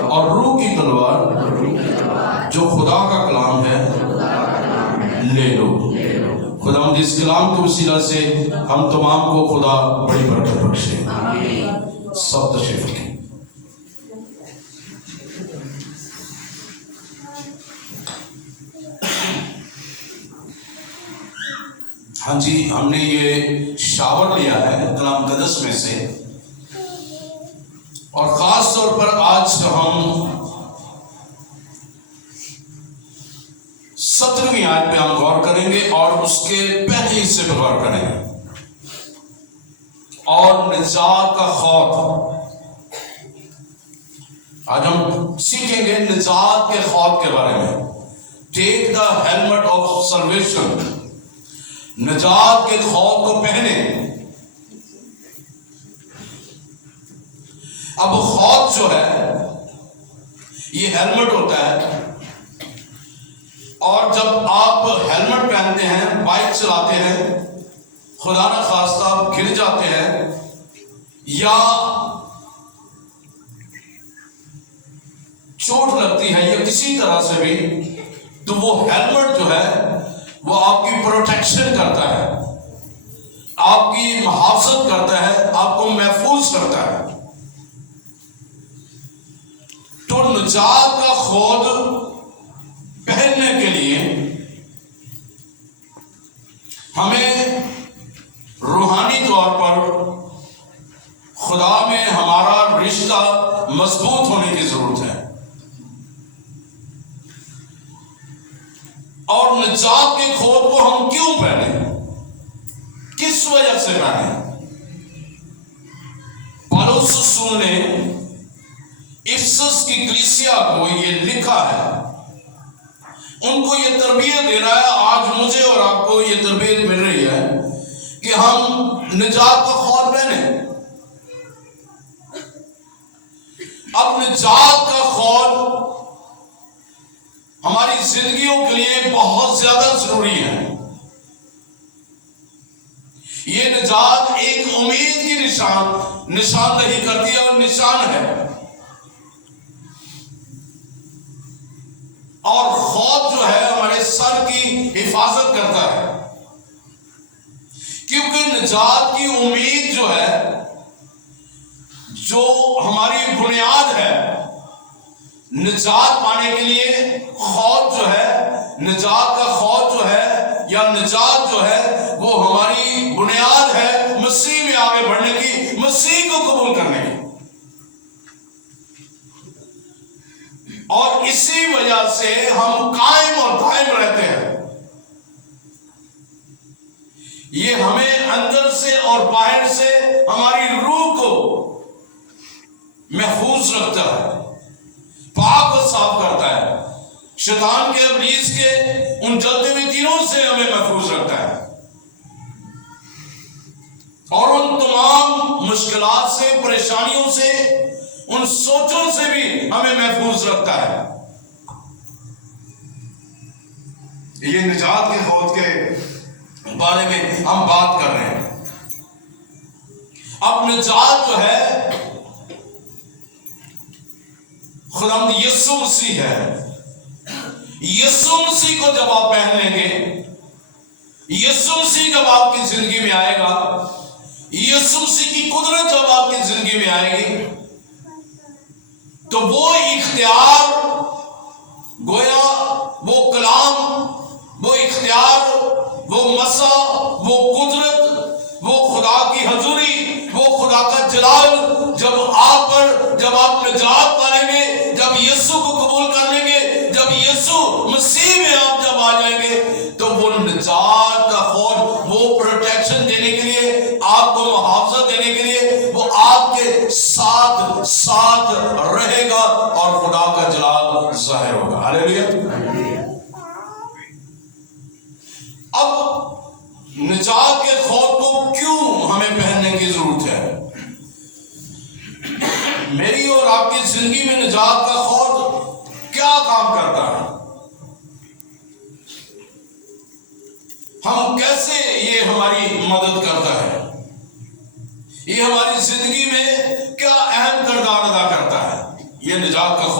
اور روح کی تلوار جو خدا کا کلام ہے لے لو۔ خدا اس کلام کے وسیلہ سے ہم تمام کو خدا بڑی برکت بخشے۔ سب تشریف رکھیں۔ ہاں جی، ہم نے یہ شاور لیا ہے کلام مقدس میں سے، اور خاص طور پر آج ہم 17ویں آیت پہ ہم غور کریں گے اور اس کے پہلے حصے پہ غور کریں گے، اور نجات کا خوف۔ آج ہم سیکھیں گے نجات کے خوف کے بارے میں۔ ٹیک دا ہیلمٹ آف سلویشن، نجات کے خوف کو پہنے۔ اب خوف جو ہے یہ ہیلمٹ ہوتا ہے، اور جب آپ ہیلمٹ پہنتے ہیں، بائک چلاتے ہیں، خدا نہ خواستہ آپ گر جاتے ہیں یا چوٹ لگتی ہے یا کسی طرح سے بھی، تو وہ ہیلمٹ جو ہے وہ آپ کی پروٹیکشن کرتا ہے، آپ کی محافظت کرتا ہے، آپ کو محفوظ کرتا ہے۔ تو نجات کا خود پہننے کے لیے ہمیں روحانی طور پر خدا میں ہمارا رشتہ مضبوط ہونے کی ضرورت ہے، اور نجات کے کھود کو ہم کیوں پہنیں، کس وجہ سے پہنیں؟ پالوس رسول نے افسس کی کلیسیا کو یہ لکھا ہے، ان کو یہ تربیت دے رہا ہے۔ آج مجھے اور آپ کو یہ تربیت مل رہی ہے کہ ہم نجات کا خوف پہنیں۔ اب نجات کا خوف ہماری زندگیوں کے لیے بہت زیادہ ضروری ہے۔ یہ نجات ایک امید کی نشاندہی کرتی ہے اور نشان ہے، اور خوف جو ہے ہمارے سر کی حفاظت کرتا ہے، کیونکہ نجات کی امید جو ہے، جو ہماری بنیاد ہے نجات پانے کے لیے، خوف جو ہے، نجات کا خوف جو ہے یا نجات جو ہے، وہ ہماری بنیاد ہے مسیح میں آگے بڑھنے کی، مسیح کو قبول کرنے کی۔ اور اسی وجہ سے ہم قائم اور دائم رہتے ہیں۔ یہ ہمیں اندر سے اور باہر سے ہماری روح کو محفوظ رکھتا ہے، پاک و صاف کرتا ہے، شیطان کے ابلیس کے ان جلتے ہوئے تیروں سے ہمیں محفوظ رکھتا ہے، اور ان تمام مشکلات سے، پریشانیوں سے، ان سوچوں سے بھی ہمیں محفوظ رکھتا ہے۔ یہ نجات کے خوف کے بارے میں ہم بات کر رہے ہیں۔ اب نجات جو ہے خداوند یسوع مسیح ہے۔ یسوع مسیح کو جب آپ پہن لیں گے، یسوع مسیح جب آپ کی زندگی میں آئے گا، یسوع مسیح کی قدرت جب آپ کی زندگی میں آئے گی، تو وہ اختیار، گویا وہ کلام، وہ اختیار، وہ مسا، وہ قدرت، وہ خدا کی حضوری، وہ خدا کا جلال جب آپ نجات پالیں گے، جب یسوع کو قبول کر لیں گے، جب یسوع مسیح میں آپ جب آ جائیں گے، تو وہ نجات کا خوف، وہ پروٹیکشن دینے کے لیے، آپ کو محافظت دینے کے لیے، وہ آپ کے ساتھ رہے گا، اور خدا کا جلال ظاہر ہوگا۔ ہاللیلویا۔ اب نجات کے خوف کو کیوں ہمیں پہننے کی ضرورت ہے؟ میری اور آپ کی زندگی میں نجات کا خوف کیا کام کرتا ہے؟ ہم کیسے یہ ہماری مدد کرتا ہے؟ یہ ہماری زندگی میں کیا اہم کردار ادا کرتا ہے؟ یہ نجات کا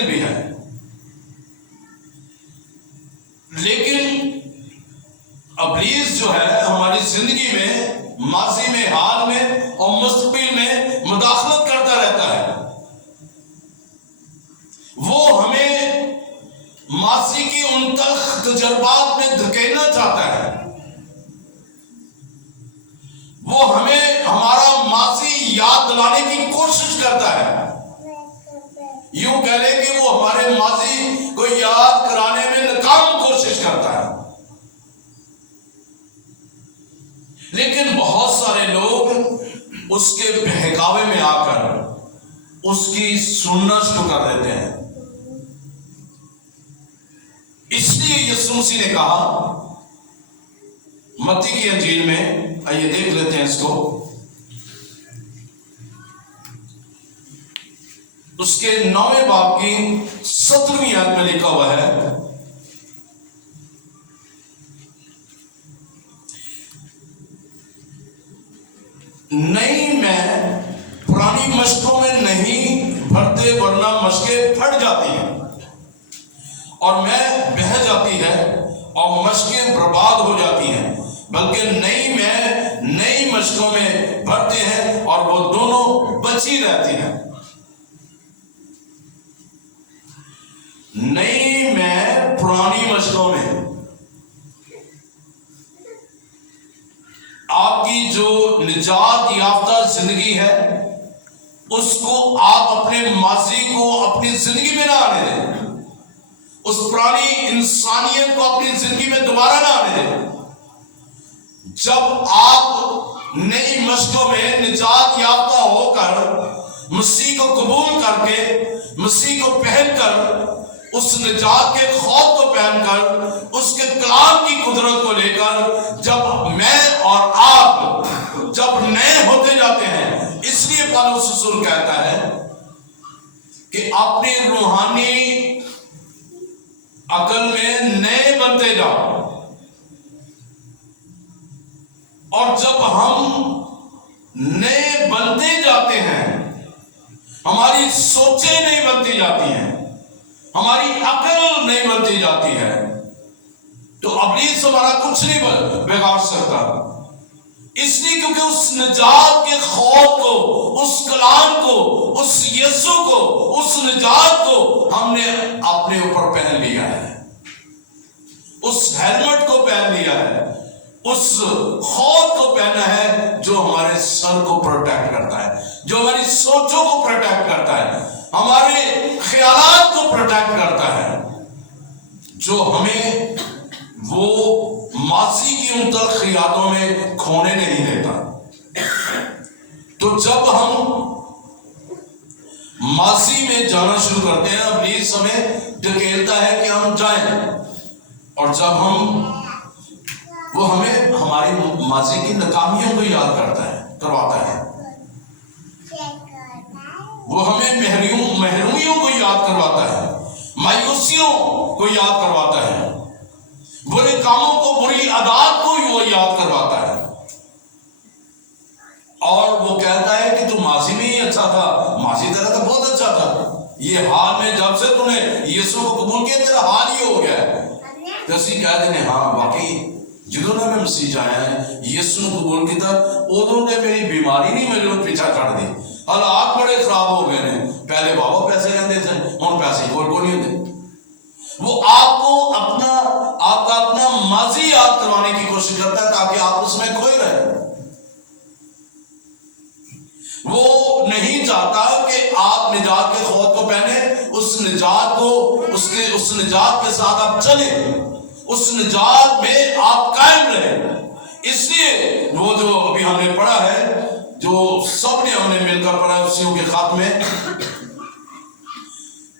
منزل بھی ہے، لیکن ابلیس جو ہے ہماری زندگی میں ماضی میں، حال میں اور مستقبل میں مداخلت کرتا رہتا ہے۔ وہ ہمیں ماضی کی ان تلخ تجربات میں دھکیلنا چاہتا ہے، وہ ہمیں ہمارا ماضی یاد دلانے کی کوشش کرتا ہے۔ یوں کہہ لیں کہ وہ ہمارے ماضی کو یاد کرانے میں ناکام کوشش کرتا ہے۔ لیکن بہت سارے لوگ اس کے بہکاوے میں آ کر اس کی سننا شروع کر دیتے ہیں۔ اس لیے یسوع مسیح نے کہا متی کی انجیل میں، آئیے دیکھ لیتے ہیں اس کو، اس کے 9ویں باب کی 17ویں آیت میں لکھا ہوا ہے، نہیں میں پرانی مشقوں میں نہیں بھرتے، ورنہ مشقیں پھٹ جاتی ہیں اور میں بہہ جاتی ہے اور مشقیں برباد ہو جاتی ہیں، بلکہ نئی مشقوں میں بھرتے ہیں اور وہ دونوں بچی رہتی ہیں۔ نئی میں پرانی مشقوں میں، آپ کی جو نجات یافتہ زندگی ہے اس کو آپ اپنے ماضی کو اپنی زندگی میں نہ آنے دیں، اس پرانی انسانیت کو اپنی زندگی میں دوبارہ نہ آنے دیں۔ جب آپ نئی مشقوں میں نجات یافتہ ہو کر، مسیح کو قبول کر کے، مسیح کو پہن کر، اس نجات کے خوف کو پہن کر، اس کے کلام کی قدرت کو لے کر، جب میں اور آپ جب نئے ہوتے جاتے ہیں، اس لیے پالوس رسول کہتا ہے کہ اپنی روحانی عقل میں نئے بنتے جاؤ۔ اور جب ہم نئے بنتے جاتے ہیں، ہماری سوچیں نہیں بنتی جاتی ہیں، ہماری عقل نہیں بنتی جاتی ہے، تو ابلیس ہمارا کچھ نہیں بگاڑ سکتا۔ اس لیے کیونکہ اس نجات کے خوف کو، اس کلام کو، اس یسوع کو، اس نجات کو ہم نے اپنے اوپر پہن لیا ہے، اس ہیلمٹ کو پہن لیا ہے، اس خوف کو پہنا ہے جو ہمارے سر کو پروٹیکٹ کرتا ہے، جو ہماری سوچوں کو پروٹیکٹ کرتا ہے، ہمارے خیالات کو پروٹیکٹ کرتا ہے، جو ہمیں وہ ماضی کی ان تلخ یادوں میں کھونے نہیں دیتا۔ تو جب ہم ماضی میں جانا شروع کرتے ہیں، ابلیس ہمیں ڈھکیلتا ہے کہ ہم جائیں، اور جب وہ ہمیں ہماری ماضی کی ناکامیوں کو یاد کرواتا ہے، وہ ہمیں محرومیوں کو یاد کرواتا ہے، مایوسیوں کو یاد کرواتا ہے، برے کاموں کو، بری عادات کو وہ یاد کرواتا ہے، اور وہ کہتا ہے کہ تو ماضی میں ہی اچھا تھا، ماضی تیرا تو بہت اچھا تھا، یہ حال میں جب سے تو نے یسوع کو قبول کیا تیرا حال ہی ہو گیا ہے۔ تو اسی کہہ دینے ہاں واقعی جدوں نے میں مسیح جایا ہے، یسوع کو قبول کیا تھا، ادوں نے میری بیماری نہیں میرے پیچھا چھڑ دی، حالات بڑے خراب ہو گئے نے، پہلے بابا پیسے رہتے تھے، ہوں پیسے کوئی نہیں ہوتے۔ وہ آپ کو آپ کا اپنا ماضی یاد کروانے کی کوشش کرتا ہے تاکہ آپ اس میں کھوئے رہے۔ وہ نہیں چاہتا کہ آپ نجات کے خوف کو پہنے، اس نجات کے ساتھ آپ چلیں، اس نجات میں آپ قائم رہیں۔ اس لیے وہ جو ابھی ہم نے پڑھا ہے، جو سب نے ہم نے مل کر پڑھا اسی کے خاتمے میں،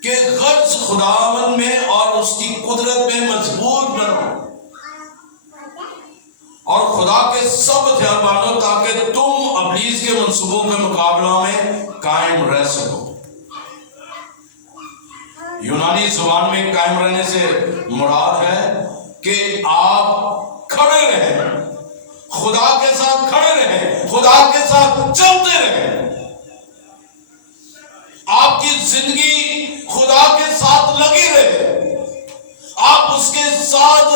کہ غرض خداوند میں اور اس کی قدرت میں مضبوط بنو اور خدا کے سب ہتھیار باندھو تاکہ تم ابلیس کے منصوبوں کے مقابلہ میں قائم رہ سکو۔ یونانی زبان میں قائم رہنے سے مراد ہے کہ آپ کھڑے رہیں، خدا کے ساتھ کھڑے رہیں، خدا کے ساتھ چلتے رہیں، آپ کی زندگی خدا خدا کے ساتھ لگی رہے، آپ اس کے ساتھ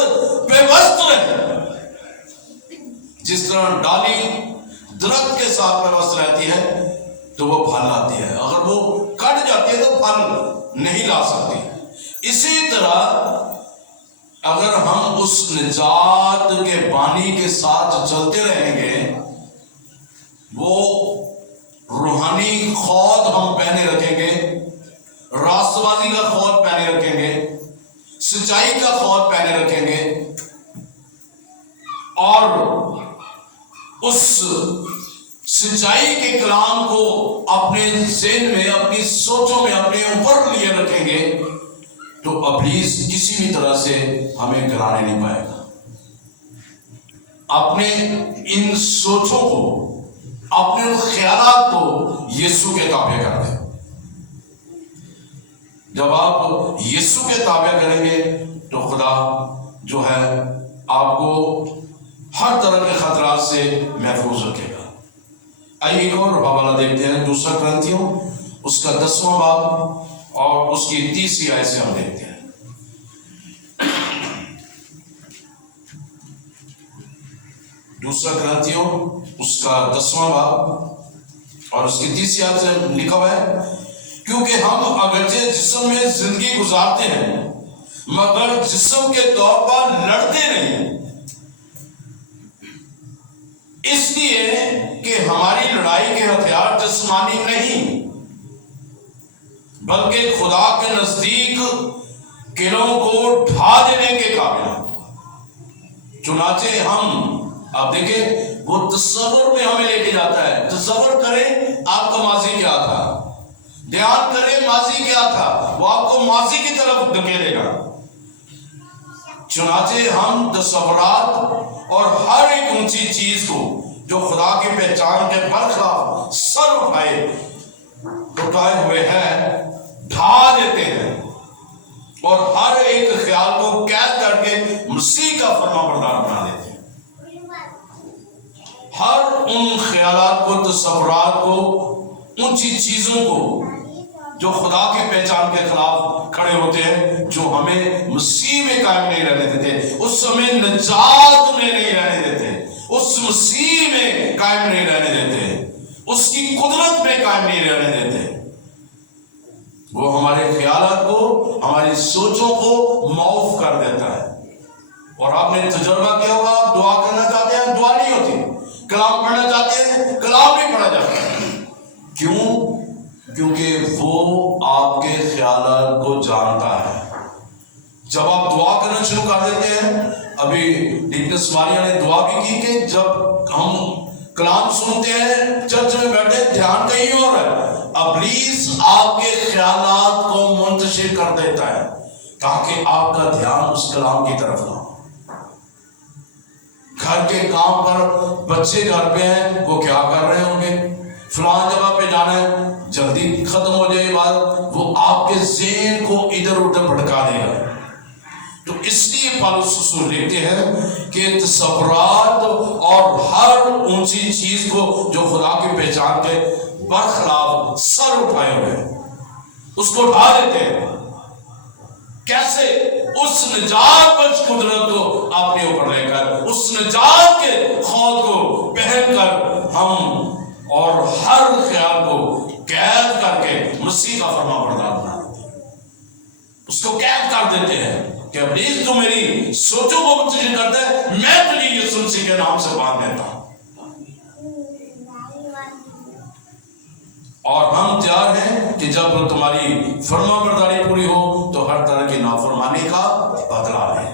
پیوست رہے۔ جس طرح ڈالی درخت کے ساتھ پیوست رہتی ہے تو وہ پھل لاتی ہے، اگر وہ کٹ جاتی ہے تو پھل نہیں لا سکتی۔ اسی طرح اگر ہم اس نجات کے بانی کے ساتھ چلتے رہیں گے، وہ روحانی خود ہم پہنے رکھیں گے، راست بازی کا خود پہنے رکھیں گے، سچائی کا خود پہنے رکھیں گے، اور اس سچائی کے کلام کو اپنے ذہن میں، اپنی سوچوں میں، اپنے اوپر لیے رکھیں گے، تو ابلیس کسی بھی طرح سے ہمیں گرانے نہیں پائے گا۔ اپنے ان سوچوں کو، اپنے ان خیالات کو یسوع کے تابع کر دیں۔ جب آپ یسوع کے تابع کریں گے تو خدا جو ہے آپ کو ہر طرح کے خطرات سے محفوظ رکھے گا۔ آئیے ایک اور حوالہ دیکھتے ہیں، دوسرا کرنتھیوں اس کا 10واں باب اور اس کی 30 آیت سے ہم دیکھتے ہیں۔ دوسرا کرنتھیوں اس کا 10واں باب اور اس کی 30 آیت سے لکھا ہوا ہے، کیونکہ ہم اگرچہ جسم میں زندگی گزارتے ہیں مگر جسم کے طور پر لڑتے نہیں، اس لیے کہ ہماری لڑائی کے ہتھیار جسمانی نہیں بلکہ خدا کے نزدیک قلعوں کو ڈھا دینے کے قابل ہیں۔ چنانچہ ہم، آپ دیکھیں وہ تصور میں ہمیں لے کے جاتا ہے، تصور کریں آپ کا ماضی کیا تھا، دھیان کریں ماضی کیا تھا، وہ آپ کو ماضی کی طرف دھکیلے گا۔ چنانچہ ہم تصورات اور ہر ایک اونچی چیز کو جو خدا کی پہچان کے برخلاف سر اٹھائے ہوئے ہے ڈھا دیتے ہیں، اور ہر ایک خیال کو قید کر کے مسیح کا فرما بردار بنا دیتے ہیں۔ ہر ان خیالات کو، تصورات کو، اونچی چیزوں کو جو خدا کی پہچان کے خلاف کھڑے ہوتے ہیں، جو ہمیں مسیح میں قائم نہیں رہنے دیتے، اس ہمیں نجات میں نہیں رہنے دیتے، اس مسیح میں قائم نہیں رہنے دیتے، اس کی قدرت میں قائم نہیں رہنے دیتے، وہ ہمارے خیالات کو، ہماری سوچوں کو معاف کر دیتا ہے۔ اور آپ نے تجربہ کیا ہوگا، آپ دعا کرنا چاہتے ہیں دعا نہیں ہوتی، کلام پڑھنا چاہتے ہیں کلام نہیں پڑھا جاتا۔ کیوں؟ کیونکہ وہ آپ کے خیالات کو جانتا ہے۔ جب آپ دعا کرنا شروع کر دیتے ہیں، ابھی ڈیکنس ماریا نے دعا بھی کی کہ جب ہم کلام سنتے ہیں چرچ میں بیٹھے دھیان کہیں اور ہے، ابلیس آپ کے خیالات کو منتشر کر دیتا ہے تاکہ آپ کا دھیان اس کلام کی طرف نہ ہو۔ گھر کے کام پر بچے گھر پہ ہیں، وہ کیا کر رہے ہوں گے، فلاں جگہ پہ جانا ہے، جلدی ختم ہو جائے بات، وہ آپ کے ذہن کو ادھر ادھر بھٹکا دے گا۔ تو اس لیے پالوس رسول لکھتے ہیں کہ تصورات اور ہر اونچی چیز کو جو خدا کی پہچان کے برخلاف سر اٹھائے ہوئے ہیں اس کو ڈھا دیتے ہیں۔ کیسے؟ اس نجات بخش قدرت کو اپنے اوپر لے کر، اس نجات کے خود کو پہن کر ہم اور ہر خیال کو قید کر کے مسیح کا فرما بردار بنا دیتے ہیں، اس کو قید کر دیتے ہیں کہ ابلیس تو میری سوچوں کو منتشر کرتا ہے، میں تجھے یسوع مسیح کے نام سے باندھ دیتا ہوں۔ اور ہم تیار ہیں کہ جب تمہاری فرما برداری پوری ہو تو ہر طرح کی نافرمانی کا بدلہ لیں۔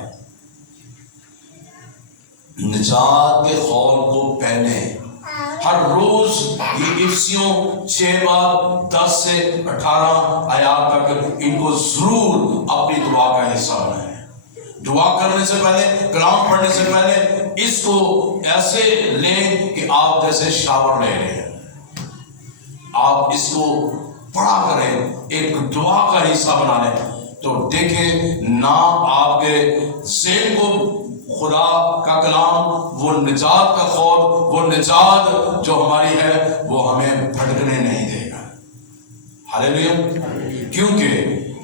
نجات کے خول کو پہنے ہر روز، یہ افسیوں 6:10 سے 18 آیات تک ان کو ضرور اپنی دعا کا حصہ بنائیں۔ دعا کرنے سے پہلے، کلام پڑھنے سے پہلے اس کو ایسے لیں کہ آپ جیسے شاور لے رہے ہیں، آپ اس کو پڑھا کریں، ایک دعا کا حصہ بنا لیں، تو دیکھیں نہ آپ کے ذہن کو خدا کا کلام، وہ نجات کا خود، وہ نجات جو ہماری ہے وہ ہمیں بھٹکنے نہیں دے گا۔ ہاللیلویا۔ کیونکہ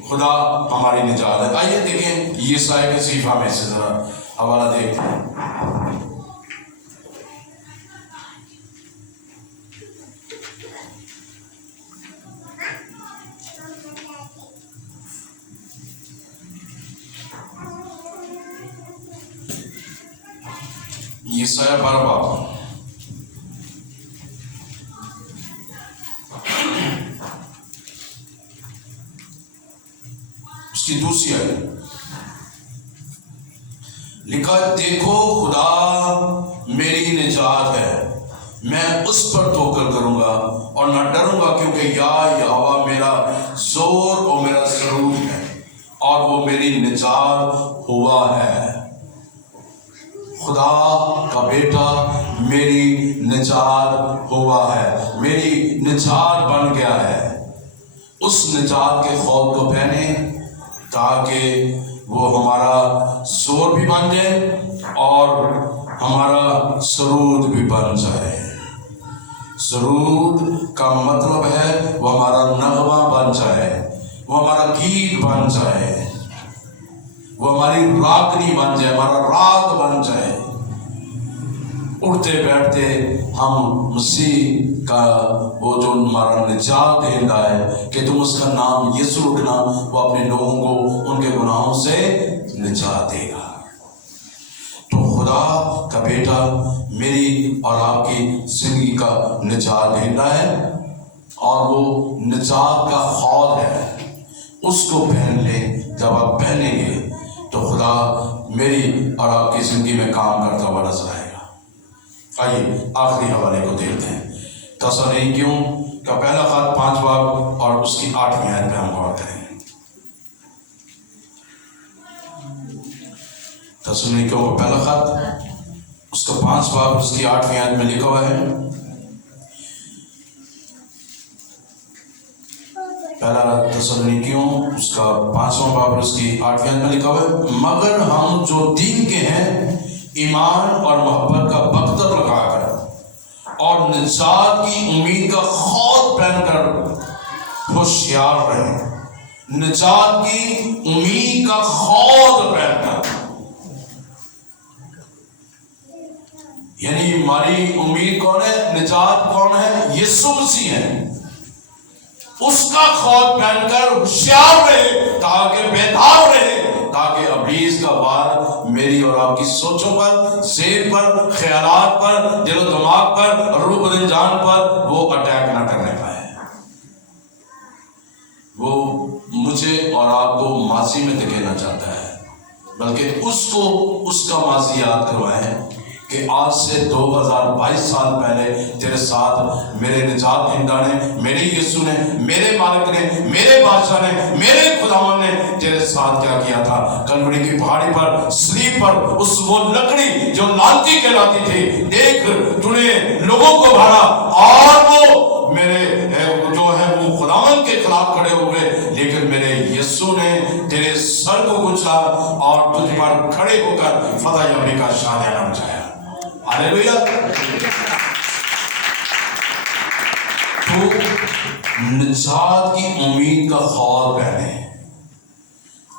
خدا ہماری نجات ہے۔ آئیے دیکھیں یسایا کے صحیفہ میں سے ذرا حوالہ دیکھتے ہیں۔ یسایا 12 باب اس کی دوسری آیت لکھا ہے، دیکھو خدا میری نجات ہے، میں اس پر توکل کروں گا اور نہ ڈروں گا، کیونکہ یہوہ میرا زور اور میرا سرور ہے اور وہ میری نجات ہوا ہے۔ خدا کا بیٹا میری نجات ہوا ہے، میری نجات بن گیا ہے۔ اس نجات کے خوف کو پہنے تاکہ وہ ہمارا زور بھی بن جائے اور ہمارا سرود بھی بن جائے۔ سرود کا مطلب ہے وہ ہمارا نغمہ بن جائے، وہ ہمارا گیت بن جائے، وہ ہماری راگنی بن جائے، ہمارا راگ بن جائے۔ اٹھتے بیٹھتے ہم مسیح کا وہ جو ہمارا نجات دہندہ ہے کہ تم اس کا نام یسوع رکھنا، وہ اپنے لوگوں کو ان کے گناہوں سے نجات دے گا۔ تو خدا کا بیٹا میری اور آپ کی زندگی کا نجات دہندہ ہے اور وہ نجات کا خود ہے۔ اس کو پہن لیں، جب آپ پہنیں گے تو خدا میری اور آپ کی زندگی میں کام کرتا ہوا نظر آئے گا۔ آئیے آخری حوالے کو دیکھتے ہیں، تسالونیکیوں کا پہلا خط 5 باب اور اس کی 8ویں آیت پہ ہم غور کریں گے۔ تسالونیکیوں کا پہلا خط اس کا 5 باب اس کی 8ویں آیت میں لکھا ہوا ہے، پہلا تسالونیکیوں اس کا 5واں باب اس کی 8ویں آیت میں لکھا ہوا ہے، مگر ہم جو دین کے ہیں ایمان اور محبت کا بختر لگا کر اور نجات کی امید کا خوف پہن کر ہوشیار رہیں۔ نجات کی امید کا خوف پہن کر، یعنی ہماری امید کون ہے؟ نجات کون ہے؟ یسوع مسیح ہے۔ اس کا خوف پہن کر ہوشیار رہے، تاکہ بیدار رہے، تاکہ ابلیس کا وار میری اور آپ کی سوچوں پر، ذہن پر، خیالات پر، دل و دماغ پر، روح بدن جان پر وہ اٹیک نہ کرنے پائے۔ وہ مجھے اور آپ کو ماضی میں دھکیلنا چاہتا ہے، بلکہ اس کو اس کا ماضی یاد کروائیں کہ آج سے 2022 سال پہلے تیرے ساتھ میرے نجات دہندہ نے، میرے یسوع نے، میرے مالک نے، میرے بادشاہ نے، میرے خداوند نے تیرے ساتھ کیا کیا تھا۔ کلوری کی پہاڑی پر، صلیب پر، اس وہ لکڑی جو لانتی کہلاتی تھی، دیکھ تو نے لوگوں کو بھاڑا اور وہ میرے جو ہے وہ خداوند کے خلاف کھڑے ہوئے، لیکن میرے یسوع نے تیرے سر کو کچلا اور تجھ پر کھڑے ہو کر فتح یابی کا شادیانہ مچایا۔ ہاللیلویا۔ تو نجات کی امید کا خوف پہنے،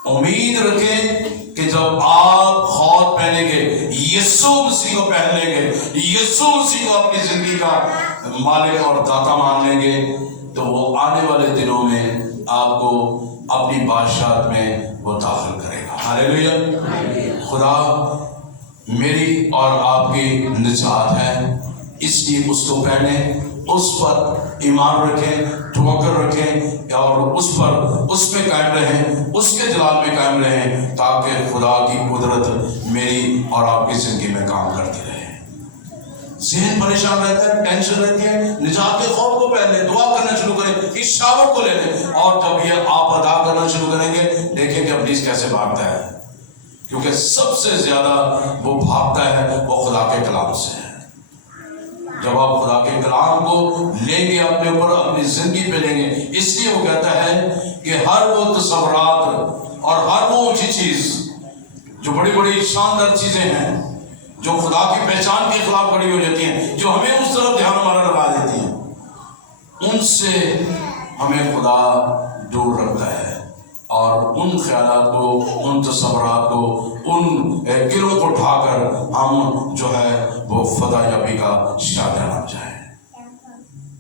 امید رکھیں کہ جب آپ خوف پہنیں گے، یسوع مسیح کو پہن لیں گے، یسوع مسیح کو اپنی زندگی کا مالک اور داتا مان لیں گے، تو وہ آنے والے دنوں میں آپ کو اپنی بادشاہت میں وہ داخل کرے گا۔ ہاللیلویا۔ خدا میری اور آپ کی نجات ہے، اس لیے اس کو پہنے، اس پر ایمان رکھیں، توکل رکھیں اور اس میں قائم رہیں، اس کے جلال میں قائم رہیں، تاکہ خدا کی قدرت میری اور آپ کی زندگی میں کام کرتی رہے۔ ذہن پریشان رہتا ہے، ٹینشن رہتی ہے، نجات کے خوف کو پہن لیں، دعا کرنا شروع کریں، اس شاور کو لے لیں، اور جب یہ آپ ادا کرنا شروع کریں گے، دیکھیں کہ ابلیس کیسے بھاگتا ہے، کیونکہ سب سے زیادہ وہ بھاگتا ہے وہ خدا کے کلام سے ہے۔ جب آپ خدا کے کلام کو لیں گے اپنے اوپر، اپنی زندگی پہ لیں گے، اس لیے وہ کہتا ہے کہ ہر وہ تصورات اور ہر وہ اونچی چیز جو بڑی بڑی شاندار چیزیں ہیں، جو خدا کی پہچان کے خلاف کھڑی ہو جاتی ہیں، جو ہمیں اس طرف دھیان ہمارا لگا دیتی ہیں، ان سے ہمیں خدا دور رکھتا ہے۔ اور ان خیالات کو، ان تصورات کو، ان قلوں کو اٹھا کر ہم جو ہے وہ فدا یابی کا شاہراہ بن جائیں۔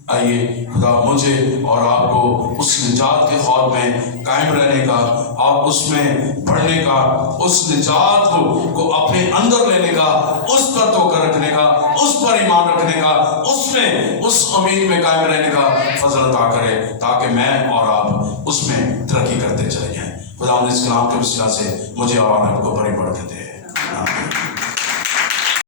آئیے خدا مجھے اور آپ کو اس نجات کے خواب میں قائم رہنے کا اور اس میں بڑھنے کا، اس نجات کو اپنے اندر لینے کا، اس پر توقع رکھنے کا، اس پر ایمان رکھنے کا، اس میں اس امید میں قائم رہنے کا فضل عطا کرے، تاکہ میں اور آپ اس میں ترقی کرتے چلے جائیں۔ خدا اس کلام کے وسیلہ سے مجھے اور آپ کو بڑی برکت دے۔ آمین۔